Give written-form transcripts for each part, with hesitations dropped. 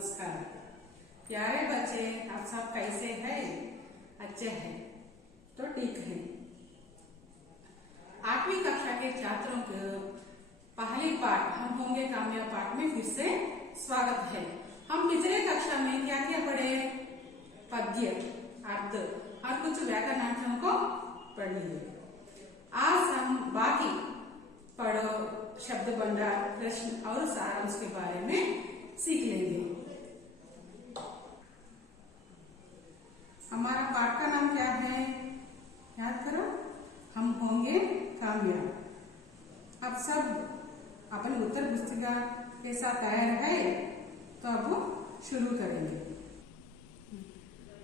नमस्कार प्यारे बच्चे, आप सब कैसे हैं? अच्छे हैं तो ठीक है। 8वीं कक्षा के छात्रों को पहली पाठ हम होंगे कामयाब पाठ में फिर से स्वागत है। हम पिछले कक्षा में क्या क्या पढ़े? पद्य, अर्थ और कुछ व्याकरणार्थों को पढ़ लिए। आज हम बाकी पढ़ो, शब्द भंडार, प्रश्न और सारांश के बारे में सीख लेंगे। हमारा पाठ का नाम क्या है? याद करो, हम होंगे कामयाब। अब सब अपने उत्तर पुस्तिका के साथ तैयार है तो अब शुरू करेंगे।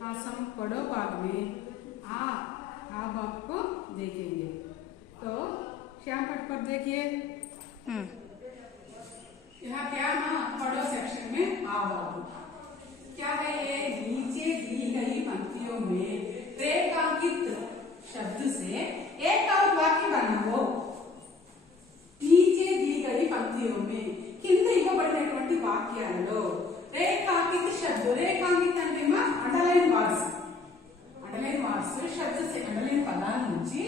आज हम पढ़ो भाग में आ भाग को देखेंगे। तो श्याम पट पर देखिए, यहाँ क्या ना पढ़ो सेक्शन में आ भाग क्या है? ये नीचे दी गई पंक्तियों में रेखांकित शब्द से एक और वाक्य बनाओ। नीचे दी गई पंक्तियों में కింద ఇవ్వబడినటువంటి వాక్యాలలో రేఖాంకిత शब्द, రేఖాంకిత అంటే అండర్లైన్ వర్డ్స్ शब्द से अंडरलाइन పదాల నుంచి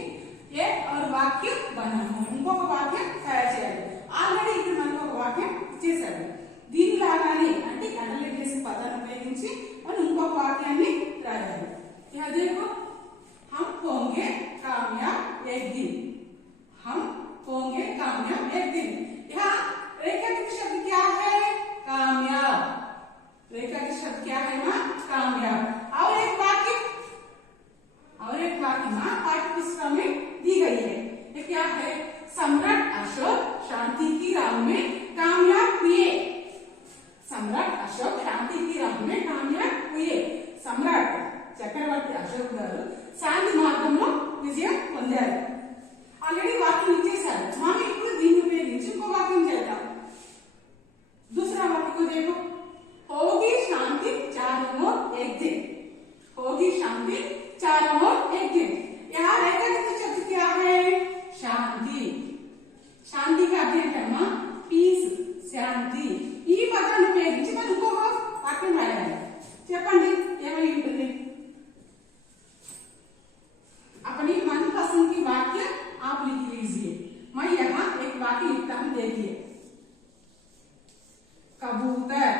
एक और वाक्य बनाओ। ఇంకొక వాక్యం తయారు చేయాలి। ఆల్రెడీ ఇక్కడ మనకు ఒక వాక్యం చేశారు। దీనిలాగానే అంటే అండర్లైన్ చేసిన పదాలను ఉపయోగించి మనం ఇంకొక వాక్యాన్ని రాయాలి। यहाँ देखो, हम होंगे कामयाब एक दिन। हम होंगे कामयाब एक दिन। यहाँ रेखांकित शब्द क्या है? कामयाब। रेखांकित शब्द क्या है ना? कामयाब। और एक वाक्य ना पाठ्य पुस्तक में दी गई है। ये क्या है? सम्राट अशोक शांति की राह में कामयाब हुए। सम्राट अशोक शांति की राह में कामयाब हुए। सम्राट చక్రవర్తి అశోక్ గారు శాంతి మార్గంలో విజయం పొందారు। ఆల్రెడీ వాక్యం ఇచ్చేశారు। మనం ఇప్పుడు దీన్ని ఉపయోగించి ఇంకో వాక్యం చేద్దాం। दूसरा वाक्य को देखो, होगी शांति चारों ओर एक दिन। होगी शांति चारों ओर एक दिन। यहाँ रेखांकित शब्द क्या है? शांति। शांति का अर्थ ఏంటమ్మా? పీస్, శాంతి। ఈ పదాన్ని ఉపయోగించి మనం ఇంకొక వాక్యం రాయాలి। చెప్పండి, ఏమై ఉంటుంది? अपनी मनपसंद की वाक्य आप लिख लीजिए। मैं यहाँ एक वाक्य लिखता हूँ, देखिए। कबूतर,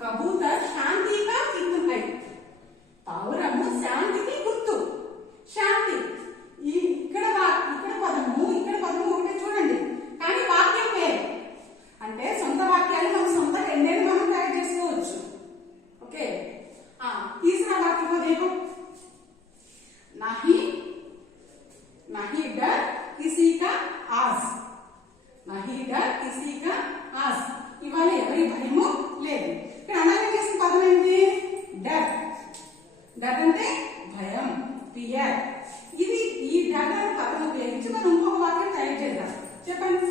कबूतर शांति का चिन्ह है। పావురము శాంతికి గుర్తు। శాంతి ఇక్కడ పదము ఒకటే చూడండి, కానీ వాక్యం వేరు। అంటే సొంత వాక్యాలు మనం సొంతంగా ఎన్నైనా మనం తయారు చేసుకోవచ్చు। ఓకే, तीसरा वाक्य को देखो, नहीं डर किसी का आस। नहीं डर किसी का आस। ఇవాళ ఎవరి భయము లేదు। ఇక్కడ అనగా చేసిన పదం ఏంటి? డర్। డర్ అంటే భయం, ఫియర్। ఇది ఈ డర్ అనే పదం ఉపయోగించి మనం ఇంకొక వాక్యం తయారు చేద్దాం। చెప్పండి।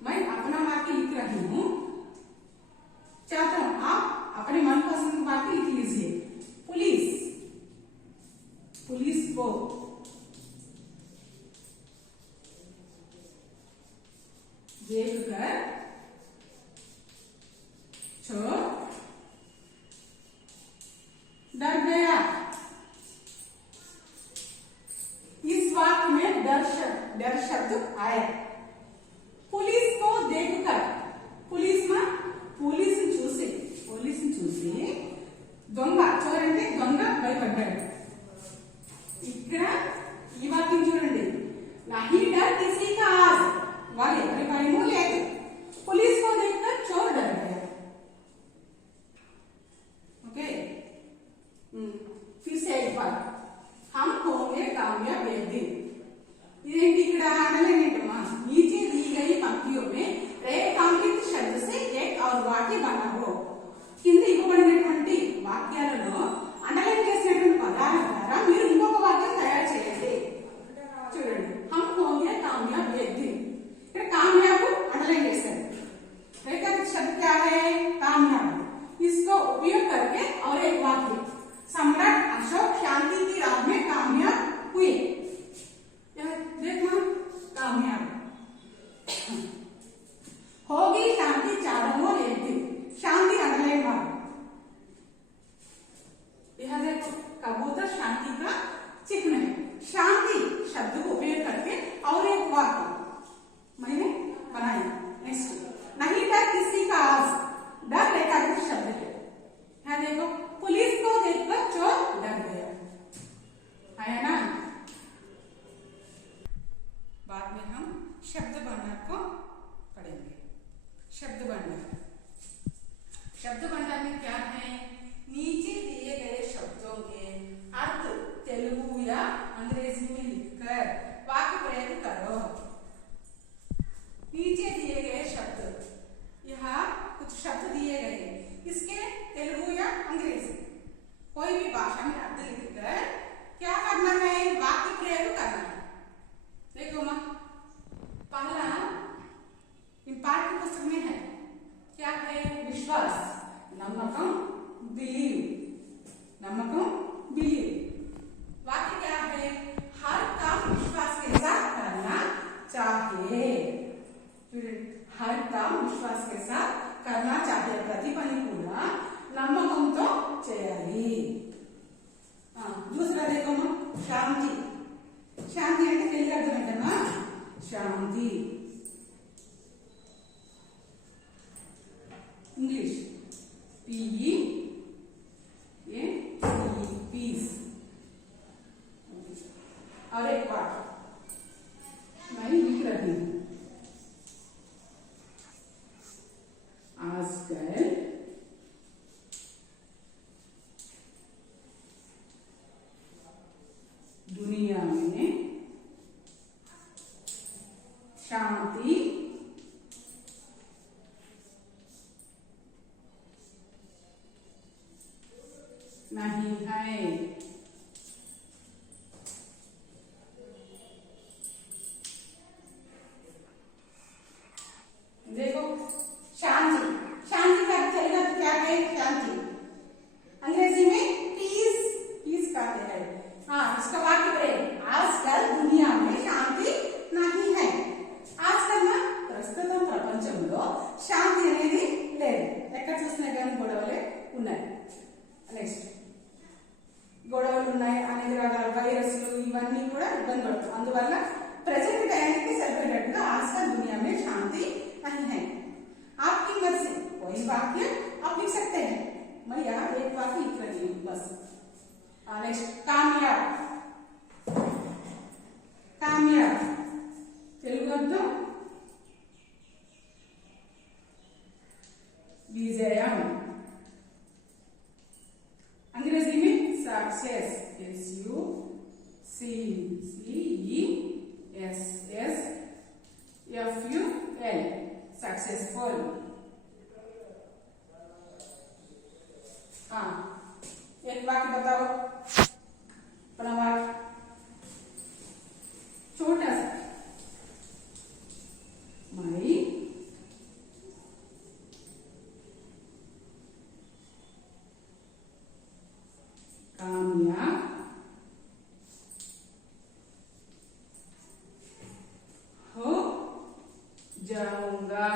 मैं अपना वाक्य लिख रही हूँ, चाहता हूं आप अपने मनपसंद वाक्य लिख लीजिए। पुलिस को देखकर चोर डर गया। इस वाक्य में डर शब्द आया। पुलिस को देखकर, पुलिस చూసి దొంగ, చోర్ అంటే దొంగ భయపడ్డాడు। ఇక్కడ ఈ వాక్యం చూడండి, नहीं डर किसी का आस। वाले ఎవరి భయము లేదు। पुलिस को देखकर चोर डर गया। ओके, फिर से एक बार, हम होंगे कामयाब एक दिन। ఇదేంటి? ఇక్కడ అనలేంటమ్మా, नीचे दी गई पंक्तियों में रेखांकित शब्द से एक और वाक्य बनाओ। కింద ఇవ్వబడినటువంటి వాక్యాలలో అండర్లైన్ చేసినటువంటి పదాలు आया ना। बाद में हम शब्द भंडार को पढ़ेंगे। शब्द भंडार, शब्द भंडार में क्या है, नीचे दिए गए शब्दों के अर्थ तेलुगु या अंग्रेजी में लिखकर वाक्य प्रयोग करो। नीचे दिए गए शब्द, यहाँ कुछ शब्द दिए गए, इसके तेलुगु या अंग्रेजी कोई भी भाषा में अर्थ लिखकर क्या करना है, वाक्य प्रयोग करना है। देखो माँ, पहला इन पाठ की पुस्तक में है, क्या है, विश्वास, नमकम, बिलीव, नमकम, बिलीव। वाक्य क्या है, हर काम विश्वास के साथ करना चाहिए। हर काम विश्वास के साथ करना चाहिए, ప్రతి పని కూడా నమ్మకంతో చేయాలి। दूसरा देखो माँ, शांति, शांति అంటే తెలుగు అర్థం ఏంటమ్మా, శాంతి, इंग्लिश PEACE, पीस। और एक बात मैं लिख रही हूँ, आजकल दुनिया में शांति नहीं है। देखो शांति, शांति का अर्थ क्या है, शांति अंग्रेजी में पीस, पीस कहते हैं। हाँ, इसका वाक्य प्रयोग, आजकल दुनिया में शांति नहीं है। आजकल ना ప్రస్తుతం ప్రపంచంలో శాంతి అనేది లేదు, ఎక్కడ చూసినా కానీ గొడవలే ఉన్నాయి। నెక్స్ట్ గొడవలు ఉన్నాయి, అనేక రకాల వైరస్లు ఇవన్నీ కూడా ఇబ్బంది పడుతుంది, అందువల్ల प्रेजेंट టైంకి సరిపోయేటట్టుగా आजकल दुनिया में शांति नहीं है। आपकी मर्जी, कोई वाक्य आप लिख सकते हैं, मैं यहाँ एक वाक्य लिख रही हूँ बस। नेक्स्ट कामयाब, कामयाब తెలుగు అర్థం విజయం, अंग्रेजी में सक्सेस, SUCCESSFUL, सक्सेसफुल। हाँ, एक वाक्य बताओ, अपना वाक्य छोटा सा, मैं कामयाब हो जाऊंगा।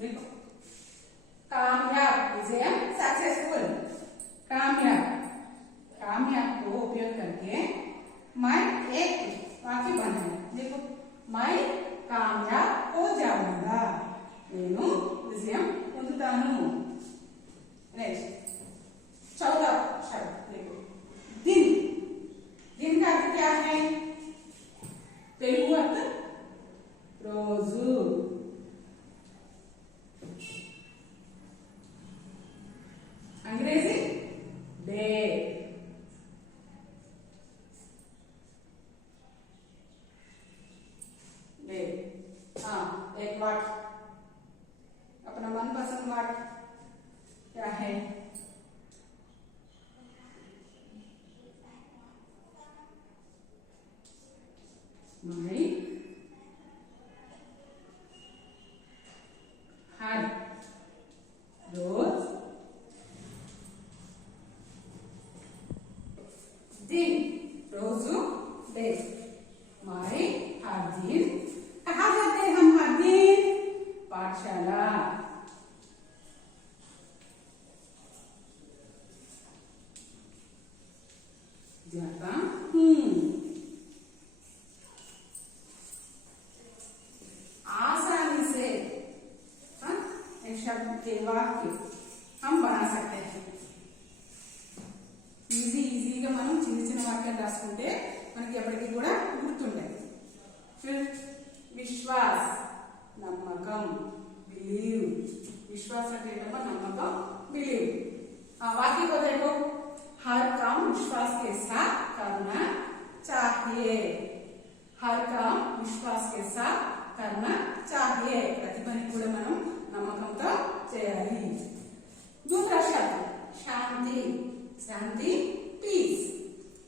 देखो कामयाब, विजय, सक्सेसफुल, कामयाब, कामयाब को उपयोग करके मैं एक वाक्य बनाया। देखो मैं कामयाब हो जाऊंगा, నేను విజయం పొందుతాను। नेक्स्ट चौथा शब्द देखो, दिन, दिन का अर्थ क्या है, తెలుగు अर्थ రోజు, अंग्रेजी डे, डे। हाँ, एक वाक्य, अपना मनपसंद वाक्य क्या है, मैं के वाक्य हम बना सकते हैं। ఈజీగా మనం చిన్న వాక్యాలు రాసుకుంటే మనకి ఎప్పటికీ కూడా గుర్తుంటాయి. విశ్వాస్ నమ్మకం, బిలీవ్. विश्वास అంటే नम्मकम बिलीव. वाक्य को देखो, हर काम विश्वास के साथ करना चाहिए. हर काम विश्वास के साथ करना चाहिए. ప్రతి పని కూడా మనం నమ్మకంతో చేయాలి. दूसरा शब्द शांति. शांति पीस.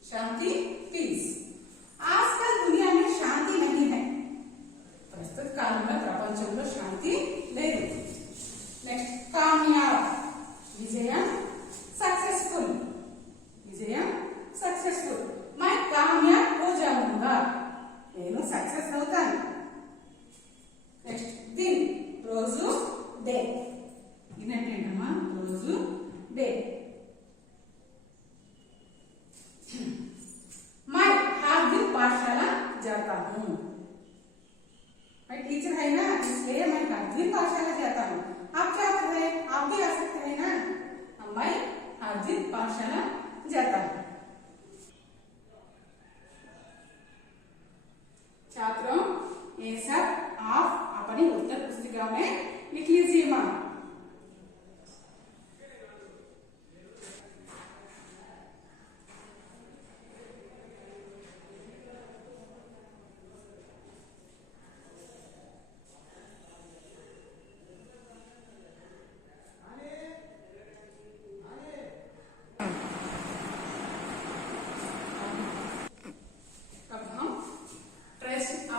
शांति पीस. आजकल दुनिया में शांति नहीं है. ప్రస్తుత కాలంలో ప్రపంచంలో శాంతి లేదు. నెక్స్ట్ కామయాబ్, విజయం, सक्सेसफुल. విజయం, सक्सेसफुल. मैं कामयाब हो जाऊंगा. నేను సక్సెస్ అవుతాను. నెక్స్ట్ दिन, రోజు, డే. ఇదేంటమ్మా రోజు, డే. मैं हर दिन पाठशाला जाता हूँ. मैं टीचर है ना, इसलिए मैं हर दिन पाठशाला जाता हूँ. आप क्या कर रहे हैं? आप भी आ सकते हैं ना. मैं हर दिन पाठशाला जाता हूँ. छात्रों, ये सब आप अपनी उत्तर पुस्तिका में लिख लीजिए. माँ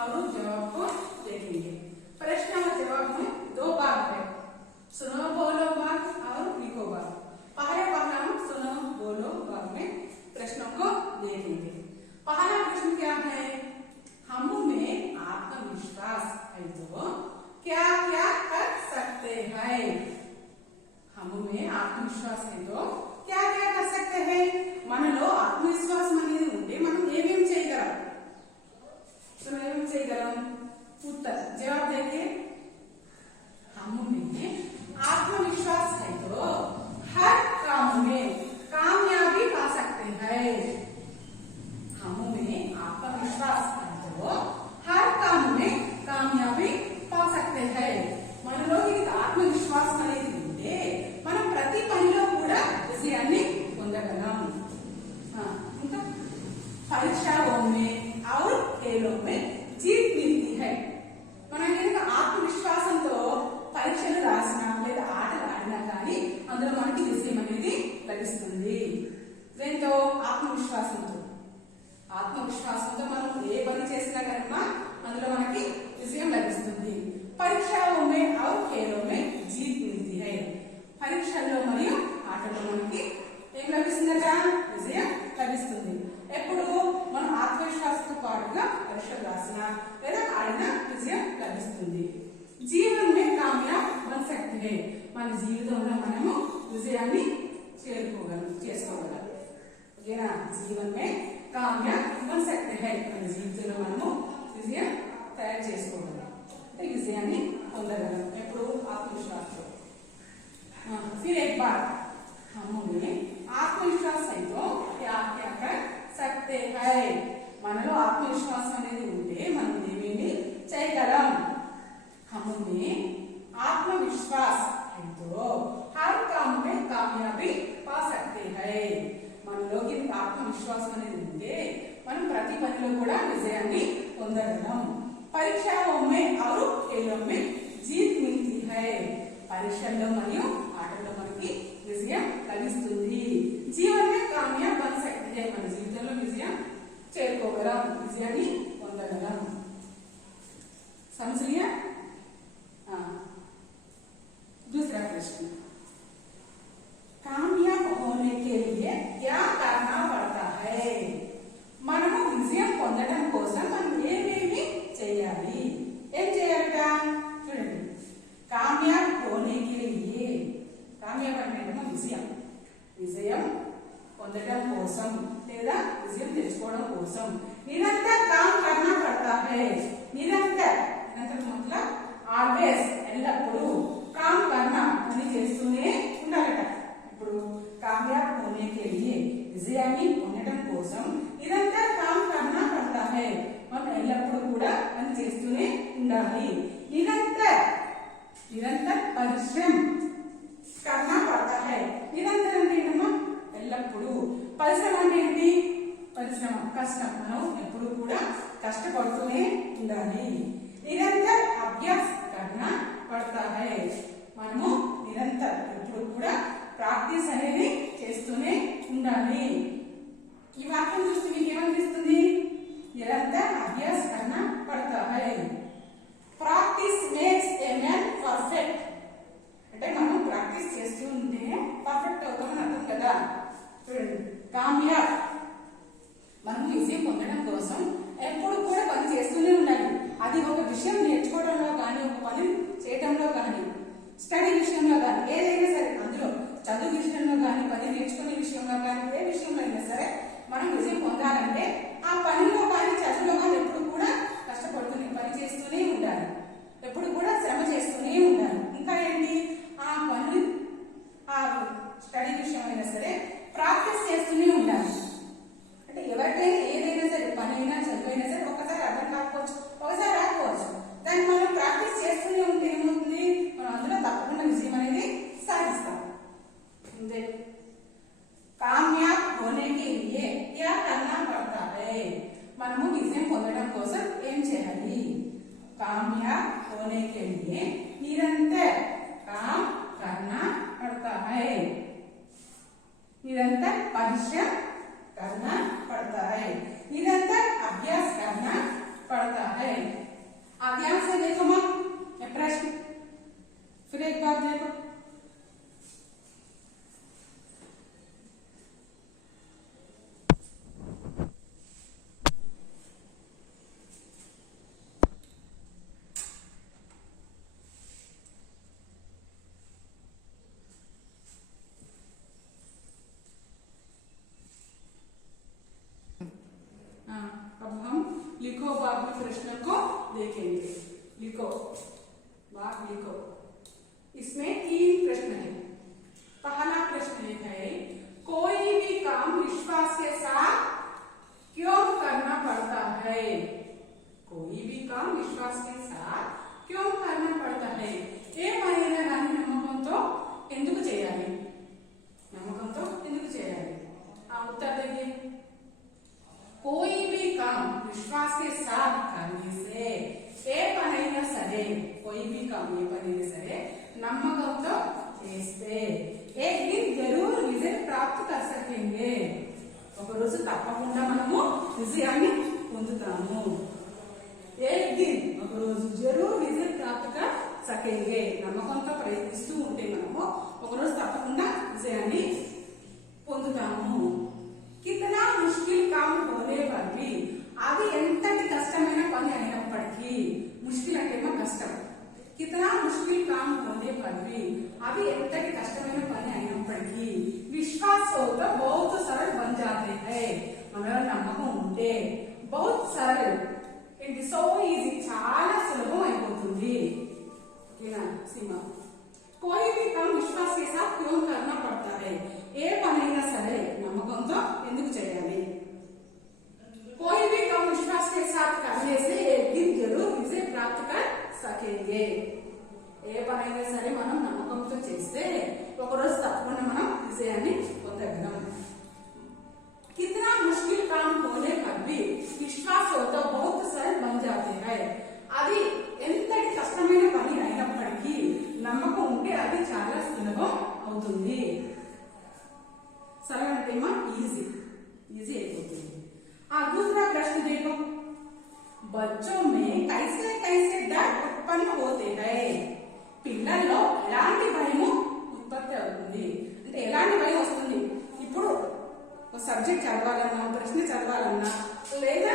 और जवाब को देखेंगे. प्रश्न और जवाब में दो भाग है, सुनो बोलो भाग और लिखो भाग. पहले हम सुनो बोलो भाग में प्रश्नों को देखेंगे. पहला प्रश्न क्या है? हम में आत्मविश्वास है तो क्या क्या कर सकते हैं? हम में आत्मविश्वास है तो क्या क्या कर सकते हैं? మనలో ఆత్మవిశ్వాసం అనేది ఉంటే మనం ఏమేం చేయగలం? उत्तर जवाब देखिए. हम में आत्मविश्वास है तो हर काम में कामयाबी पा सकते हैं. हम में आत्मविश्वास है तो हर काम में कामयाबी पा सकते हैं. మనలో ఆత్మవిశ్వాసం అనేది ఉంటే మనం ప్రతి పనిలో కూడా విజయాన్ని పొందగలం. ఇంకా పరీక్షలో और खेलों में जीत मिलती है. మనం కనుక ఆత్మవిశ్వాసంతో పరీక్షలు రాసినా లేదా ఆటలు ఆడినా కానీ అందులో మనకి విజయం అనేది లభిస్తుంది. దేంతో? ఆత్మవిశ్వాసంతో మనం ఏ పని చేసినా కనుక అందులో మనకి విజయం లభిస్తుంది. పరీక్షలో और खेलों में जीत मिलती है. పరీక్షల్లో మరియు ఆటల్లో మనకి ఏం లభిస్తుందట? విజయం లభిస్తుంది. ఎప్పుడు మనం ఆత్మవిశ్వాసంతో పాటుగా పరీక్షలు రాసినా లేదా ఆడినా విజయం లభిస్తుంది. జీవన్ మే కామయాబ్ బన్ సక్తే హై. మన జీవితంలో మనము విజయాన్ని చేసుకోగలం. ఓకేనా? జీవన్ మే కామయాబ్ బన్ సక్తే హై. మన జీవితంలో మనము విజయం తయారు చేసుకోగలం, అంటే విజయాన్ని పొందగలం. ఎప్పుడు? ఆత్మవిశ్వాసంతో. फिर एक बार हम में आत्मविश्वास है तो क्या क्या कर सकते हैं? మనలో ఆత్మవిశ్వాసం అనేది ఉంటే మనం ఏమేమి చేయగలం? हम में आत्मविश्वास है तो हर काम में कामयाबी पा सकते हैं. మనలోకి ఆత్మవిశ్వాసం అనేది ఉంటే మనం ప్రతి పనిలో కూడా విజయాన్ని పొందగలం. పరీక్షలో में और खेलों में जीत मिलती है. పరీక్షల్లో మరియు ఆటల్లో మనకి విజయం లభిస్తుంది. జీవన్ మే కామయాబ్ బన్ సక్తే హై. మన జీవితంలో విజయం చేరుకోగలం, విజయాన్ని పొందగలం. समझ लिया? दूसरा प्रश्न, कामयाब होने के लिए क्या करना पड़ता है? మనము విజయం పొందడం కోసం మనం ఏమేమి చేయాలి? ఏం చేయాలట? చూడండి. कामयाब होने के लिए, కామయాబ్ అంటే విజయం పొందడం కోసం లేదా విజయం తెచ్చుకోవడం కోసం నిరంతర काम करना पड़ता है. నిరంతర मतलब ऑलवेज ఎల్లప్పుడూ काम करना పని కష్టం, మనం ఎప్పుడు కూడా కష్టపడుతూనే ఉండాలి. నిరంతర అభ్యాస్ కర్నా పడతా హై, మనము నిరంతర ఎప్పుడు కూడా ప్రాక్టీస్ అనేది చేస్తూనే ఉండాలి. ఈ వాక్యం చూస్తే మీకు ఏమనిపిస్తుంది? నిరంతర అభ్యాస్ కర్నా పడతా high. Practice makes a man perfect, అంటే మనం ప్రాక్టీస్ చేస్తూ ఉంటే పర్ఫెక్ట్ అవుతామని అర్థం కదా. చూడండి, కామ్యాబ్, మనం విజయం పొందడం కోసం ఎప్పుడు కూడా పని చేస్తూనే ఉండాలి. అది ఒక విషయం నేర్చుకోవడంలో కానీ, ఒక పని చేయడంలో కానీ, స్టడీ విషయంలో కానీ, ఏదైనా సరే, అందులో చదువు విషయంలో కానీ, పని నేర్చుకునే విషయంలో కానీ, ఏ విషయంలో అయినా సరే మనం విజయం పొందాలంటే ఆ పనిలో కానీ చదువులో కానీ ఎప్పుడు కూడా కష్టపడుతూనే పని చేస్తూనే ఉండాలి, ఎప్పుడు కూడా శ్రమ చేస్తూనే ఉండాలి. ఇంకా ఏంటి, ఆ పని ఆ స్టడీ విషయం అయినా సరే ప్రాక్టీస్ చేస్తూనే ఉండాలి. అంటే ఎవరికైనా ఏదైనా సరే, పని అయినా చదువు అయినా సరే ఒకసారి అర్థం కాకపోవచ్చు, ఒకసారి రాకపోవచ్చు. దాన్ని మనం ప్రాక్టీస్ చేస్తూనే ఉంటే ఏమవుతుంది, మనం అందులో తప్పకుండా విజయం అనేది సాధిస్తాం. అంతే. కామ్యాబ్ హోనే కే లియే క్యా కర్నా పడతా హై, మనము విజయం పొందడం కోసం ఏం చేయాలి? కామ్యాబ్ హోనే కే లియే నిరంతర काम करना पड़ता है, निरंतर परिश्रम करना पड़ता है, निरंतर अभ्यास करना पड़ता है. ध्यान से देखो मां, ये प्रश्न फिर एक बार देखो. अब हम लिखो भाग में प्रश्न को देखेंगे. लिखो भाग लिखो. इसमें 3 प्रश्न है. पहला प्रश्न ये है, कोई भी काम विश्वास के साथ क्यों करना पड़ता है? कोई भी काम विश्वास के साथ क्यों करना पड़ता है? ఏ పనైనా కానీ నమ్మకంతో ఎందుకు చేయాలి? నమ్మకంతో ఎందుకు చేయాలి? ఆ उत्तर देखिए. कोई भी काम विश्वास के साथ करने से ఏ పనైనా సరే, कोई भी काम ఏ పనైనా సరే నమ్మకంతో చేస్తే एक दिन जरूर विजय प्राप्त कर सकेंगे, ఒక రోజు తప్పకుండా మనము విజయాన్ని పొందుతాము. एक दिन ఒక రోజు जरूर विजय प्राप्त कर सकेंगे, నమ్మకంతో ప్రయత్నిస్తూ ఉంటే మనము ఒక రోజు తప్పకుండా విజయాన్ని పొందుతాము. कितना मुश्किल काम होने पर भी, అది ఎంతటి కష్టమైన పని అయినప్పటికీ, ముష్కిల్ అంటే కష్టం. कितना मुश्किल काम होने पर भी, అది ఎంతటి కష్టమైన పని అయినప్పటికీ, विश्वास हो तो बहुत सरल बन जाते हैं, మనలో నమ్మకం ఉంటే बहुत सरल, ఇట్ సో ఈజీ, చాలా సులభం అయిపోతుంది. ఓకేనా సీమా? कोई भी काम विश्वास के साथ क्यों करना पड़ता है? ఏ పనైనా సరే నమ్మకంతో ఎందుకు చేయాలి? कोई भी काम विश्वास के साथ करने से एक दिन जरूर विजय प्राप्त कर सकेंगे. ఏ పనైనా సరే మనం నమ్మకంతో చేస్తే ఒక రోజు తప్పకుండా మనం విజయాన్ని పొందగలం. कितना मुश्किल काम होने पर भी विश्वास हो तो बहुत सरल बन जाते हैं, అది ఎంతటి కష్టమైన పని అయినప్పటికీ నమ్మకం ఉంటే అది చాలా సులభం అవుతుంది. सरल అంటే ఈజీ, ఈజీ అయిపోతుంది. दूसरा प्रश्न देखो, बच्चों में कैसे कैसे डर उत्पन्न होते हैं? పిల్లల్లో ఎలాంటి భయము ఉత్పత్తి అవుతుంది అంటే ఎలాంటి భయం వస్తుంది? ఇప్పుడు ఒక సబ్జెక్ట్ చదవాలన్నా, ప్రశ్న చదవాలన్నా, లేదా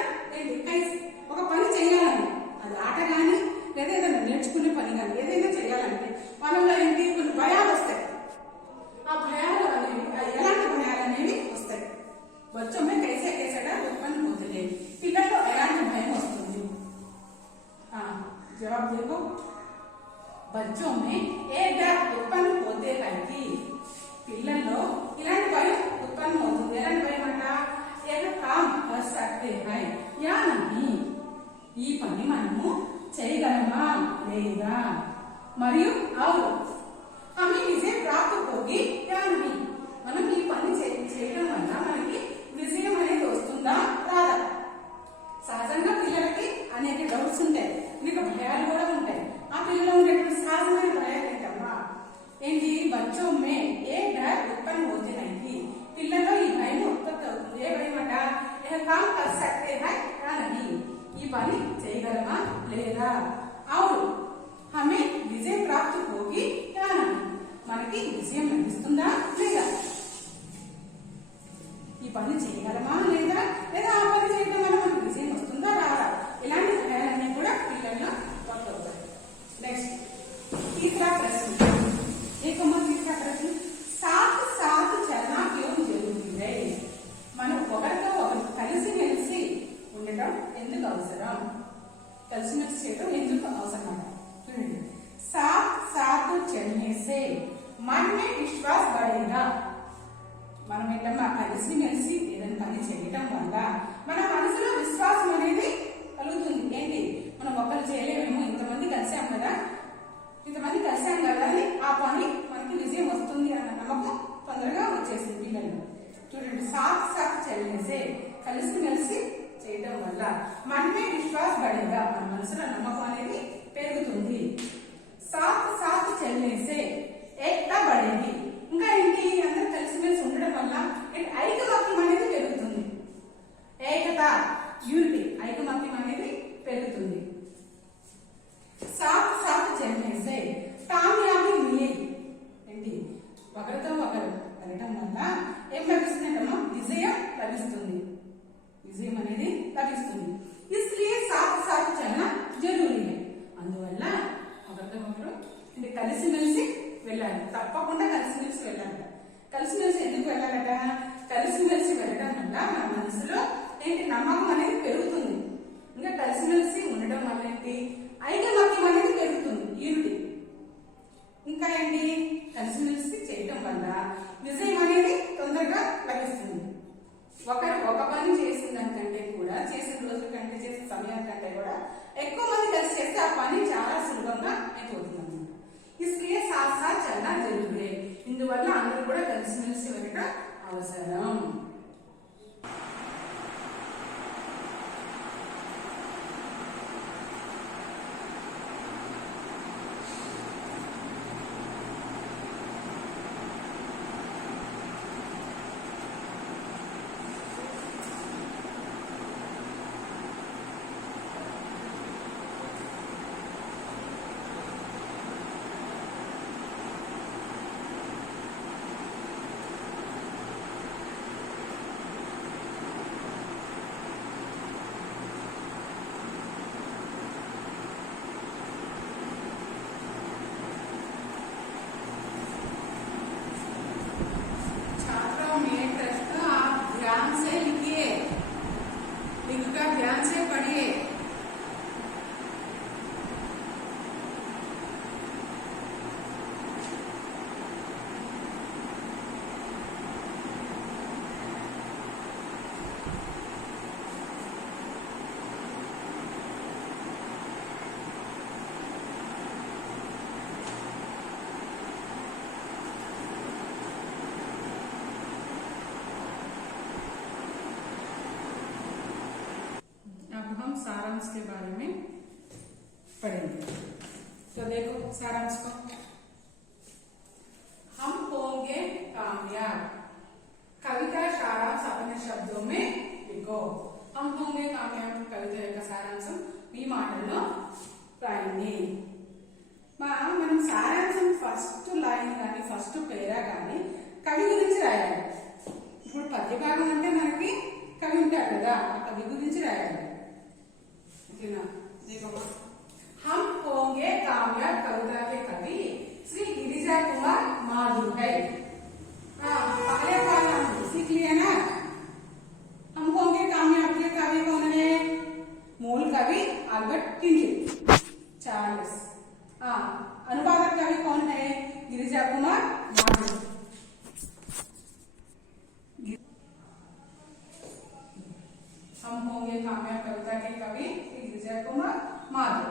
ఒక పని చేయాలన్నా, అది ఆట కానీ లేదా ఏదైనా నేర్చుకునే పని కానీ ఏదైనా చేయాలంటే వాళ్ళలో ఏంటి, కొన్ని భయాలు వస్తాయి. ఆ భయాలు అనేవి ఎలాంటి భయాలు అనేవి వస్తాయి? बच्चों में कैसे कैसे डर उत्पन्न होते हैं? పిల్లల్లో ఎలాంటి భయం వస్తుంది? जवाब देखो, बच्चों में एक डर उत्पन्न होते हैं कि, పిల్లల్లో ఇలాంటి భయం ఉత్పन्न అవుతుంది. ఎలాంటి భయం అంట, एक काम कर सकते हैं या नहीं, ఈ పని మనము చేయగలమా లేదా, మరియు అవును हमें विजय प्राप्त होगी या नहीं, మనం ఈ పని చేయడం వల్ల మనకి విజయం అనేది వస్తుందా రాదా? ఎందుకు అవసరం, కలిసిమెలిసి చేయడం ఎందుకు అవసరం చూడండి. साथ साथ चलने से मन में विश्वास बढ़ेगा. మనం ఏంటమ్మా కలిసిమెలిసి ఏదైనా పని చేయటం వల్ల మన మనసులో విశ్వాసం అనేది కలుగుతుంది. ఏంటి, మనం ఒక్కరు చేయలేమేమో, ఇంతమంది కలిసాం కదా అని ఆ పని మనకి విజయం వస్తుంది అన్న నమ్మకం తొందరగా వచ్చేసింది పిల్లలు. చూడండి, సాత్ సాత్ చల్నేసే కలిసిమెలిసి చేయడం వల్ల మనమే విశ్వాస్ బడేగా, మన మనసులో నమ్మకం అనేది పెరుగుతుంది. సాత్ సాత్ చల్నేసే ఏకతా బడేది. ఇంకా ఏంటి, అందరూ కలిసిమెలిసి ఉండడం వల్ల ఐకమత్యం అనేది పెరుగుతుంది. ఏకత, యూనిటీ, ఐకమత్యం అనేది పెరుగుతుంది. సాత్ సాత్ చల్నేసే కామయాబీ మిలేగి. ఏంటి, ఒకరితో ఒకరు వెళ్ళటం వల్ల ఏం లభిస్తుందంటమ్మా, విజయం లభిస్తుంది. విజయం అనేది లభిస్తుంది. ఇస్లియే సాత్ సాత్ చలనా జరూరీ హై. అందువల్ల ఒకరితో ఒకరు కలిసిమెలిసి వెళ్ళాలి, తప్పకుండా కలిసిమెలిసి వెళ్ళాలి. కలిసిమెలిసి ఎందుకు వెళ్ళాలట, కలిసిమెలిసి వెళ్ళడం వల్ల మన మనసులో ఏంటి నమ్మకం అనేది పెరుగుతుంది. ఇంకా కలిసిమెలిసి ఉండడం వల్ల ఏంటి, ఐకమత్యం అనేది పెరుగుతుంది, యూనిటీ. ఇంకా ఏంటి, కలిసిమెలిసి చేయడం వల్ల విజయం అనేది తొందరగా లభిస్తుంది. ఒకరు ఒక పని చేసిన దానికంటే కూడా, చేసిన రోజుల కంటే, చేసిన సమయం కంటే కూడా ఎక్కువ మంది కలిసి చేస్తే ఆ పని చాలా సులభంగా అయిపోతుంది అన్నమాట. ఇస్లియే సాత్ సాత్ చలనా జరూరీ హై. ఇందువల్ల అందరూ కూడా కలిసిమెలిసి వెళ్ళడం అవసరం. ध्यान से पढ़िए. हम सारांश के बारे में पढ़ेंगे. तो देखो सारांश को, हम होंगे कामयाब. कविता सारांश अपने शब्दों में लिखो. हम होंगे कामयाब कविता యొక్క సారాంశం మీ మాటల్లో రాయండి. మనం సారాంశం ఫస్ట్ లైన్ కానీ ఫస్ట్ పేరా కానీ కవి గురించి రాయాలి. ఇప్పుడు పద్య భాగం అంటే మనకి కవి ఉంటాడు కదా, ఆ కవి గురించి రాయాలి. देखो, हम होंगे कामयाब कविता के कवि श्री गिरिजा कुमार माधुर है. पहले वाला सीख लिया ना. हम होंगे कामयाब के कवि कौन है, मूल कवि अल्बर्ट किंडली चार्ल्स. अनुवादक कवि कौन है, गिरिजा कुमार माधुर. हम होंगे कामयाब कविता के कवि गिरिजा कुमार माधुर.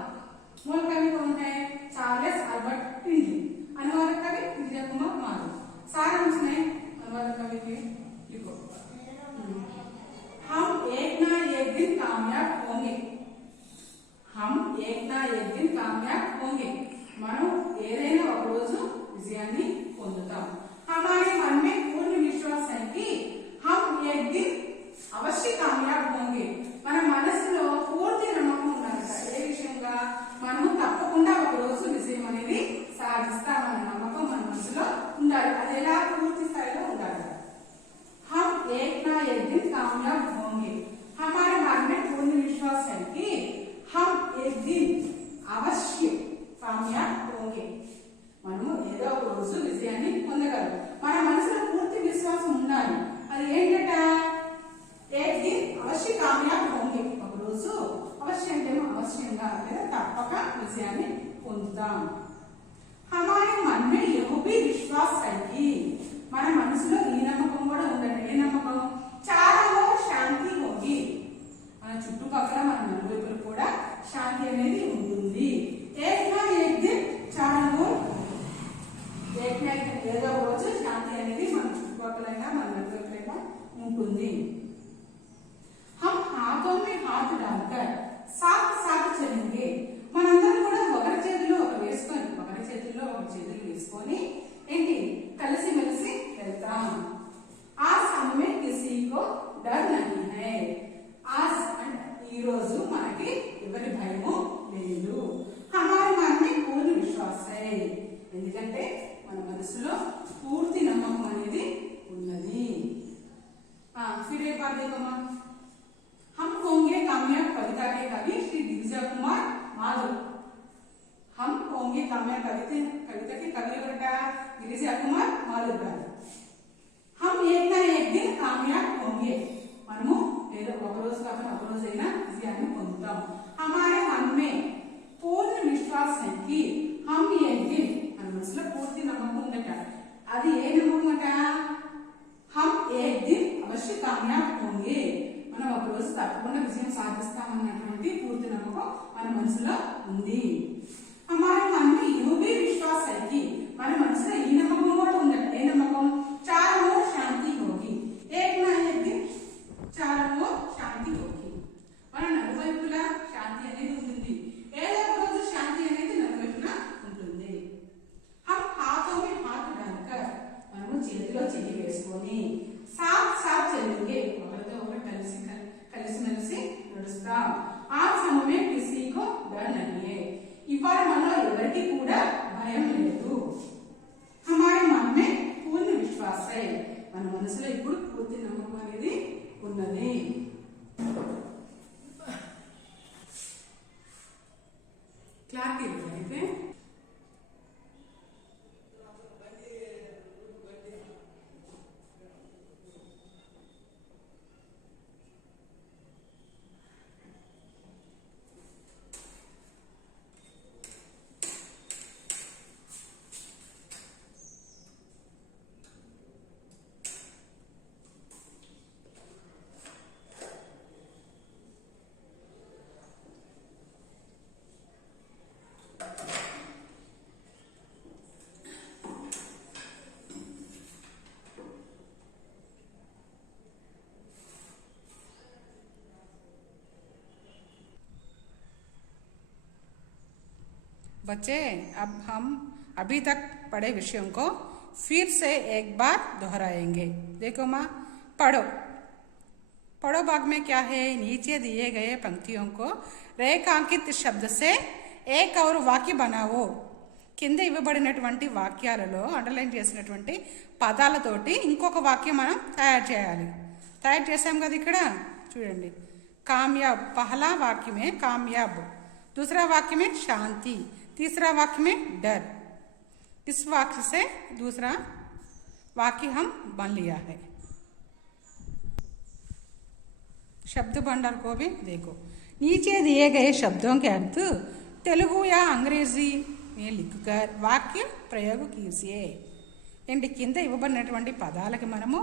मूल कवि कौन है, चार्ल्स अल्बर्ट किंडली. अनुवादक कवि गिरिजा कुमार माधुर. सारांश में अनुवादक कवि के लिखो. हम एक ना एक दिन कामयाब होंगे. हम एक ना एक दिन कामयाब होंगे. మనం ఏదైనా ఒక రోజు విజయాన్ని పొందుతాం. हमारे मन में पूर्ण विश्वास है कि हम एक दिन अवश्य कामयाब होंगे. మన మనసులో పూర్తి నమ్మకం ఉండాలి. ఏ విషయంగా, మనం తప్పకుండా ఒక రోజు విజయం అనేది సాధిస్తామన్న నమ్మకం మన మనసులో ఉండాలి. అది ఎలా పూర్తి స్థాయిలో ఉండాలి. हम एक ना एक दिन कामयाब होंगे. हमारे मन में पूर्ण विश्वास है कि हम एक दिन अवश्य कामयाब होंगे. మనము ఏదో ఒక రోజు విజయాన్ని పొందగలం. మన మనసులో పూర్తి విశ్వాసం ఉండాలి. అది ఏంటంటే एक दिन अवश्य कामयाब होंगे. ఒక రోజు ఖచ్చితంగా లేదా తప్పక విజయాన్ని పొందుతాం. हमारे मन में यह भी विश्वास है कि మన మనసులో ఈ నమ్మకం కూడా ఉందండి. ఏ నమ్మకం? చారో శాంతి హోగి, మన చుట్టుపక్కల మన నలువైపులు కూడా శాంతి అనేది ఉంటుంది. ఏదో రోజు శాంతి అనేది మన చుట్టుపక్కలైనా మన నలువైపులైనా ఉంటుంది. हम हाथों में हाथ डालकर साथ साथ चलेंगे. మనందరం కూడా ఒకరి చేతిలో ఒకరు వేసుకొని ఏంటి కలిసి మెలిసి వెళ్తాం. आज हमें किसी को डर नहीं है. आज ఈ రోజు మనకి ఎవరి భయము లేదు. हमारे मन में पूर्ण विश्वास है. ఎందుకంటే మన మనసులో పూర్తి నమ్మకం అనేది ఉన్నది. फिर एक बार देखो मां, हम होंगे कामयाब कविता के कवि श्री गिरिजा कुमार माधव. हम होंगे कामयाब कविता के कवि ఎవరట? గిరిజా కుమార్ మాధవ్ గారు. हम एक ना एक दिन कामयाब होंगे. మనము ఏదో ఒక రోజు కాకుండా ఒక రోజైనా విజయాన్ని పొందుతాం. हमारे मन में पूर्ण विश्वास है कि हम एक दिन, మన మనసులో పూర్తి నమ్మకం ఉందట. అది ఏ నమ్మకం అట? हम एक दिन अवश्य कामयाब होंगे. మనం ఒక రోజు తప్పకుండా విజయం సాధిస్తామన్నటువంటి పూర్తి నమ్మకం మన మనసులో ఉంది. हमारे मन में यह भी विश्वास है कि మన మనసులో ఈ నమ్మకం కూడా ఉందట. ఏ నమ్మకం? चारों ओर शांति होगी. एक ना एक दिन चारों ओर शांति होगी. మన నలువైపులా శాంతి అనేది ఉంటుంది. ఏదో ఒక రోజు శాంతి అనేది నలువైపులా ఉంటుంది. हम हाथों में हाथ डालकर, మనము చేతిలో చెయ్యి వేసుకొని साथ साथ चलेंगे, ఒకరితో ఒకరు కలిసిమెలిసి నడుస్తాం. आज हमें किसी को डर नहीं है. ఇవాళ మనలో ఎవరికి కూడా భయం లేదు. हमारे मन में पूर्ण विश्वास है. మన మనసులో ఇప్పుడు పూర్తి నమ్మకం అనేది ఉన్నది. క్లారిటీ అయితే बच्चे, अब हम अभी तक पढ़े विषयों को फिर से एक बार दोहराएंगे. देखो माँ, पढ़ो. पढ़ो भाग में क्या है? नीचे दिए गए पंक्तियों को रेखांकित शब्द से एक और वाक्य बनाओ. కింద ఇవ్వబడినటువంటి వాక్యాలలో అండర్లైన్ చేసినటువంటి పదాలతోటి ఇంకొక వాక్యం మనం తయారు చేయాలి. తయారు చేసాం కదా ఇక్కడ చూడండి. कामयाब, पहला वाक्य में कामयाब, दूसरा वाक्य में शांति, तीसरा वाक्य में डर. इस वाक्य से दूसरा वाक्य हम बन लिया है. शब्द भंडार को भी देखो. नीचे दिए गए शब्दों के अर्थ तेलुगु या अंग्रेजी में लिखकर वाक्य प्रयोग कीजिए. ఏంటి కింద ఇవ్వబడినటువంటి పదాలకి మనము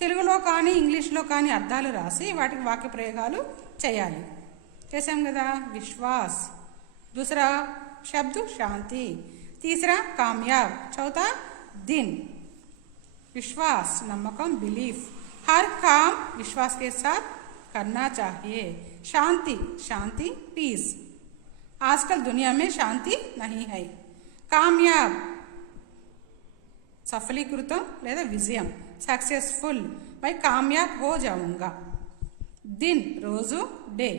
తెలుగులో కానీ ఇంగ్లీష్లో కానీ అర్థాలు రాసి వాటికి వాక్య ప్రయోగాలు చేయాలి. చేసాం కదా. విశ్వాస్, दूसरा शब्द शांति, तीसरा कामयाब, चौथा दिन. विश्वास नम्मकम, बिलीफ. हर काम विश्वास के साथ करना चाहिए. शांति, शांति पीस. आजकल दुनिया में शांति नहीं है. कामयाब, सफलीकृतम లేదా విజయం, सक्सेसफुल, मैं कामयाब हो जाऊंगा. दिन, రోజు, डे,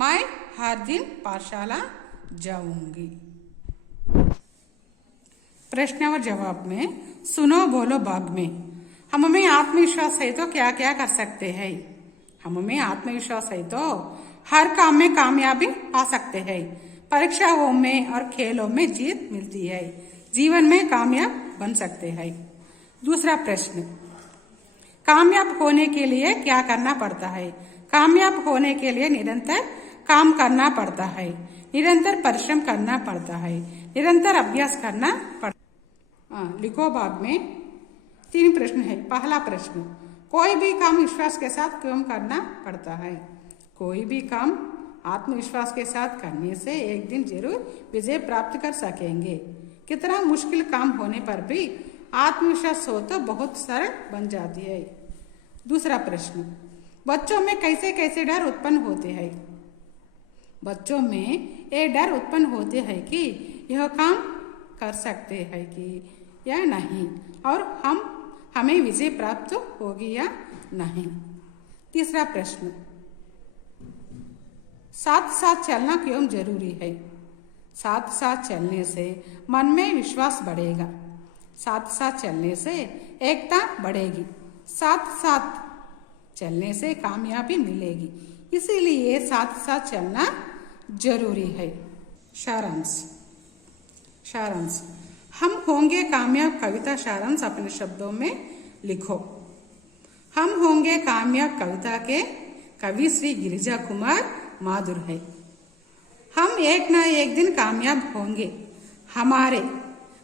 मैं हर दिन पाठशाला जाऊंगी. प्रश्न और जवाब में सुनो बोलो भाग में हम में आत्मविश्वास है तो क्या क्या कर सकते हैं. हम में आत्मविश्वास है तो हर काम में कामयाबी पा सकते हैं. परीक्षाओं में और खेलों में जीत मिलती है. जीवन में कामयाब बन सकते हैं. दूसरा प्रश्न, कामयाब होने के लिए क्या करना पड़ता है. कामयाब होने के लिए निरंतर काम करना पड़ता है, निरंतर परिश्रम करना पड़ता है, निरंतर अभ्यास करना पड़ता। लिखो भाग में 3 प्रश्न है। पहला प्रश्न, कोई भी काम विश्वास के साथ क्यों करना पड़ता है? कोई भी काम आत्मविश्वास के साथ करने से एक दिन जरूर विजय प्राप्त कर सकेंगे। कितना मुश्किल काम होने पर भी आत्मविश्वास हो तो बहुत सरल बन जाती है। दूसरा प्रश्न, बच्चों में कैसे कैसे डर उत्पन्न होते हैं? बच्चों में ये डर उत्पन्न होते हैं कि यह काम कर सकते हैं कि या नहीं, और हमें विजय प्राप्त होगी या नहीं। तीसरा प्रश्न, साथ साथ चलना क्यों जरूरी है? साथ साथ चलने से मन में विश्वास बढ़ेगा, साथ साथ चलने से एकता बढ़ेगी, साथ साथ चलने से कामयाबी मिलेगी, इसीलिए साथ साथ चलना जरूरी है। सारांश, हम होंगे कामयाब कविता सारांश अपने शब्दों में लिखो। हम होंगे कामयाब कविता के कवि श्री गिरिजा कुमार माधुर है। हम एक ना एक दिन कामयाब होंगे। हमारे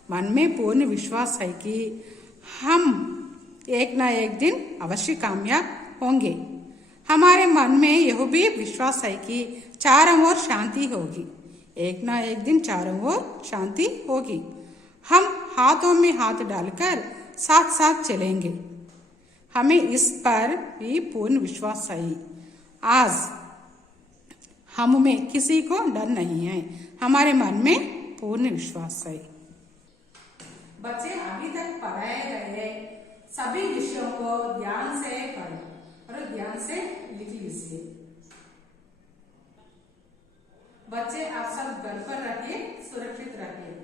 मन में पूर्ण विश्वास है कि हम एक ना एक दिन अवश्य कामयाब होंगे। हमारे मन में यह भी विश्वास है कि चारों ओर शांति होगी, एक ना एक दिन चारों ओर शांति होगी। हम हाथों में हाथ डालकर साथ साथ चलेंगे। हमें इस पर भी पूर्ण विश्वास है। आज हम में किसी को डर नहीं है, हमारे मन में पूर्ण विश्वास है। बच्चे अभी तक पढ़ाए गए सभी विषयों को ध्यान से पढ़ें और ध्यान से लिख लीजिए। बच्चे आप सब घर पर रहिए, सुरक्षित रहिए।